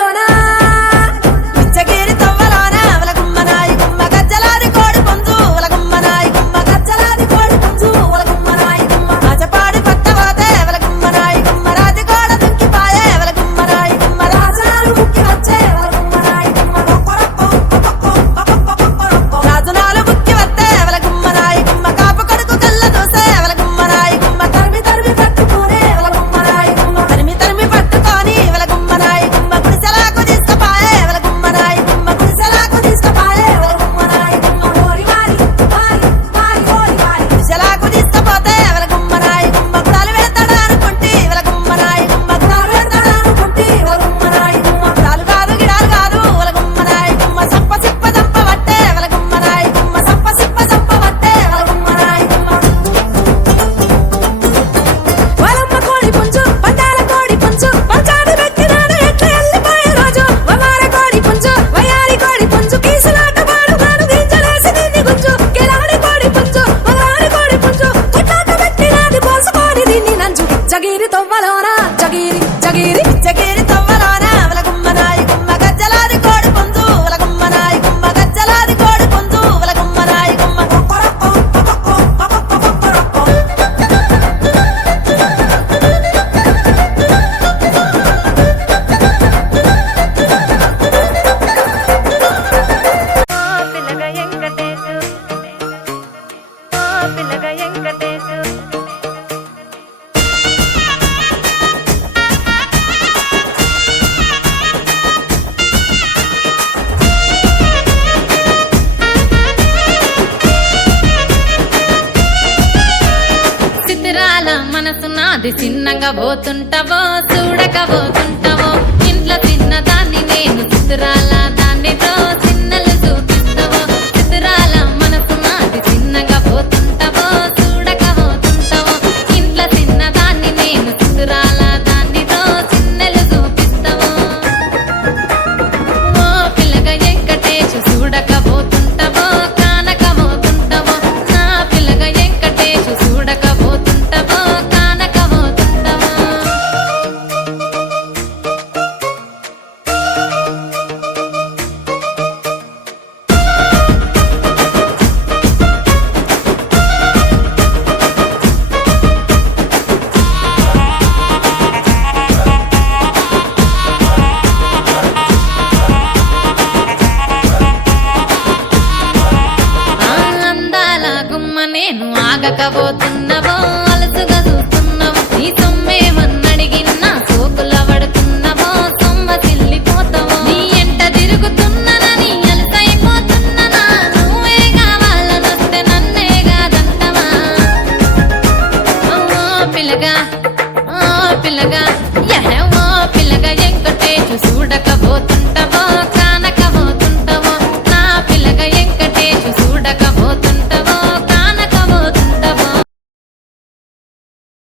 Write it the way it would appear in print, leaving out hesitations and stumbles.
తవ్వలోనా పిచ్చగిరి తవ్వలోనా వలగుమ్మనాయి గుమ్మ గజ్జలాది కోడి పుంజు వలగుమ్మనాయి గుమ్మ గజ్జలాది కోడి పుంజు వలగుమ్మనాయి గుమ్మ రాజపాడి పట్టవాతే వలగుమ్మనాయి గుమ్మ రాజకోడ దుంకిపాయే వలగుమ్మనాయి గుమ్మ రాజనాలు బుక్కి వచ్చే వలగుమ్మనాయి గుమ్మ రాజనాలు బుక్కి వస్తే వలగుమ్మనాయి గుమ్మ కాపు కొడుకు కళ్ళ దోసే వలగుమ్మనాయి గుమ్మ తరిమి తరిమి పట్టుకునే వలగుమ్మనాయి గుమ్మ తరిమి తరిమి పట్టుకొని వలగుమ్మనాయి గుమ్మ గుడిసెలాకు తీసుకుపాయే వలగుమ్మనాయి గుమ్మ గుడిసెలాకు తీసుకుపాయే వలగుమ్మనాయి గుమ్మ ఓరి వారి వారి వారి ఓరి వారి గుడిసెలాకు తీసుకుపోతే వలగుమ్మనాయి గుమ్మ గుడాలు వెళ్తాడు అనుకుంటే వలగుమ్మనాయి గుమ్మ గుడాలు వెళ్తాడు అనుకుంటే వలగుమ్మనాయి గుమ్మ గుడాలు కాదు గిడాలు కాదు వలగుమ్మనాయి గుమ్మ సప్ప సిప్ప జంప పట్టే వలగుమ్మనాయి గుమ్మ సప్ప సిప్ప జంప పట్టే వలగుమ్మనాయి గుమ్మ వలమ్మ కోడి పుంజు పందాల కోడి పుంజు పంచాడి వెక్కినాడు ఎట్ల ఎల్లిపోయే రోజు వమార కోడి పుంజు వయారి కోడి పుంజు కీసులాట వాడుగాను గింజలేసి దీన్ని గుంజు కిలాడి కోడి పుంజు వలారి కోడి పుంజు కొట్టాట వెక్కినాది పోసుకొని దీన్ని నంజు జగిరి తవ్వలోనా జగిరి జగిరి జగిరి తవ్వలోనా వలగుమ్మనాయి గుమ్మ గజ్జలాది కోడి పుంజు వలగుమ్మనాయి గుమ్మ గజ్జలాది కోడి పుంజు వలగుమ్మనాయి గుమ్మ పిల్లగా వెంకటేశు పిల్లగా వెంకటేశు చిత్రాల మనసు నాది చిన్నగా పోతుంటావో చూడక పోతుంటావో ఇంట్లో చిన్నదాన్ని నేను చిత్రాల దాన్నితో చిన్నలు చూపిస్తావో చిత్రాల మనసు నాది చిన్నగా పోతుంటావో చూడక పోతుంటావో ఇంట్లో చిన్నదాన్ని నేను చిత్రాల దాన్నితో చిన్నలు చూపిస్తావో ఓ పిల్లగా వెంకటేశు చూడక పోతుంటావో కానక పోతుంటావో నా పిల్లగా వెంకటేశు చూడక పోతుంటావో కానక పోతుంటావో ఆ అందాల గుమ్మ నేను ఆగకపో